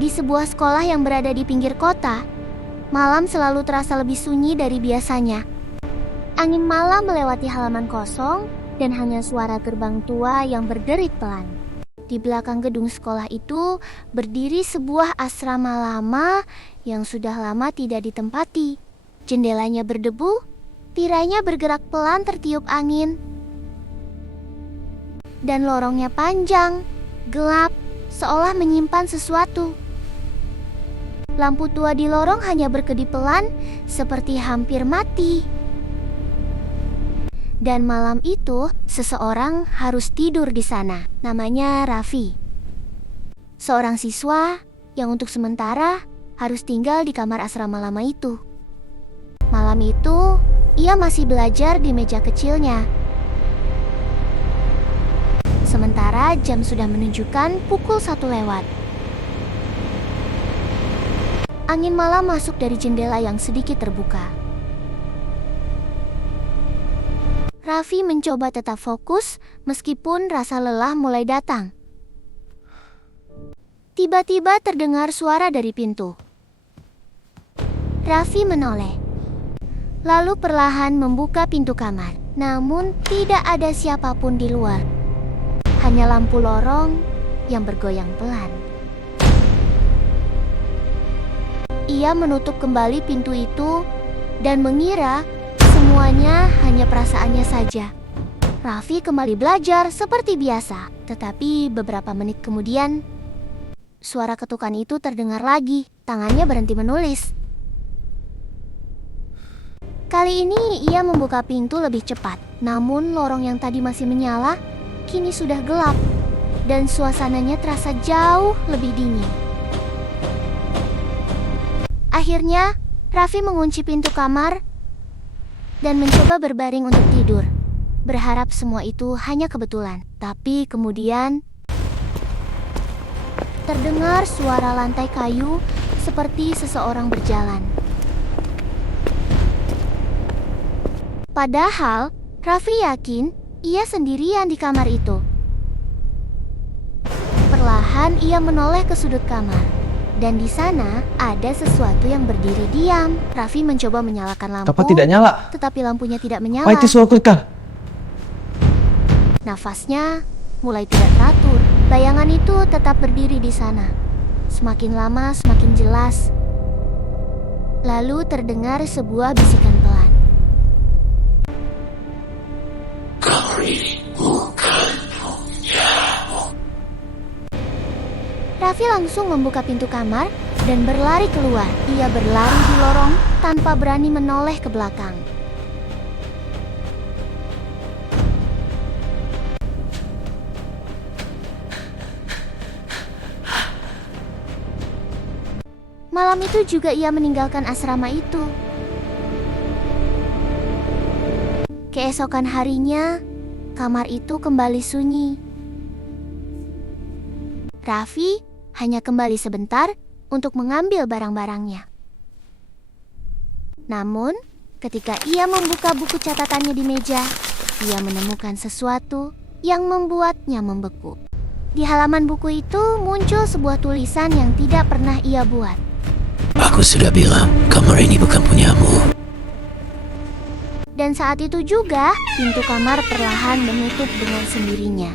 Di sebuah sekolah yang berada di pinggir kota, malam selalu terasa lebih sunyi dari biasanya. Angin malam melewati halaman kosong dan hanya suara gerbang tua yang berderit pelan. Di belakang gedung sekolah itu berdiri sebuah asrama lama yang sudah lama tidak ditempati. Jendelanya berdebu, tirainya bergerak pelan tertiup angin. Dan lorongnya panjang, gelap, seolah menyimpan sesuatu. Lampu tua di lorong hanya berkedip pelan, seperti hampir mati. Dan malam itu, seseorang harus tidur di sana. Namanya Raffi. Seorang siswa yang untuk sementara harus tinggal di kamar asrama lama itu. Malam itu, ia masih belajar di meja kecilnya. Sementara jam sudah menunjukkan pukul 1 lewat. Angin malam masuk dari jendela yang sedikit terbuka. Raffi mencoba tetap fokus meskipun rasa lelah mulai datang. Tiba-tiba terdengar suara dari pintu. Raffi menoleh, lalu perlahan membuka pintu kamar. Namun tidak ada siapapun di luar. Hanya lampu lorong yang bergoyang pelan. Ia menutup kembali pintu itu dan mengira semuanya hanya perasaannya saja. Raffi kembali belajar seperti biasa. Tetapi beberapa menit kemudian, suara ketukan itu terdengar lagi. Tangannya berhenti menulis. Kali ini ia membuka pintu lebih cepat. Namun lorong yang tadi masih menyala, kini sudah gelap. Dan suasananya terasa jauh lebih dingin. Akhirnya, Raffi mengunci pintu kamar dan mencoba berbaring untuk tidur, berharap semua itu hanya kebetulan. Tapi kemudian terdengar suara lantai kayu seperti seseorang berjalan. Padahal Raffi yakin ia sendirian di kamar itu. Perlahan ia menoleh ke sudut kamar. Dan di sana ada sesuatu yang berdiri diam. Raffi mencoba menyalakan lampu. Apa tidak nyala? Tetapi lampunya tidak menyala. Apa itu suara? Nafasnya mulai tidak teratur. Bayangan itu tetap berdiri di sana. Semakin lama semakin jelas. Lalu terdengar sebuah bisikan pelan. Kamar ini bukan punyamu. Raffi langsung membuka pintu kamar dan berlari keluar. Ia berlari di lorong tanpa berani menoleh ke belakang. Malam itu juga ia meninggalkan asrama itu. Keesokan harinya, kamar itu kembali sunyi. Raffi hanya kembali sebentar untuk mengambil barang-barangnya. Namun, ketika ia membuka buku catatannya di meja, ia menemukan sesuatu yang membuatnya membeku. Di halaman buku itu muncul sebuah tulisan yang tidak pernah ia buat. Aku sudah bilang, kamar ini bukan punyamu. Dan saat itu juga, pintu kamar perlahan menutup dengan sendirinya.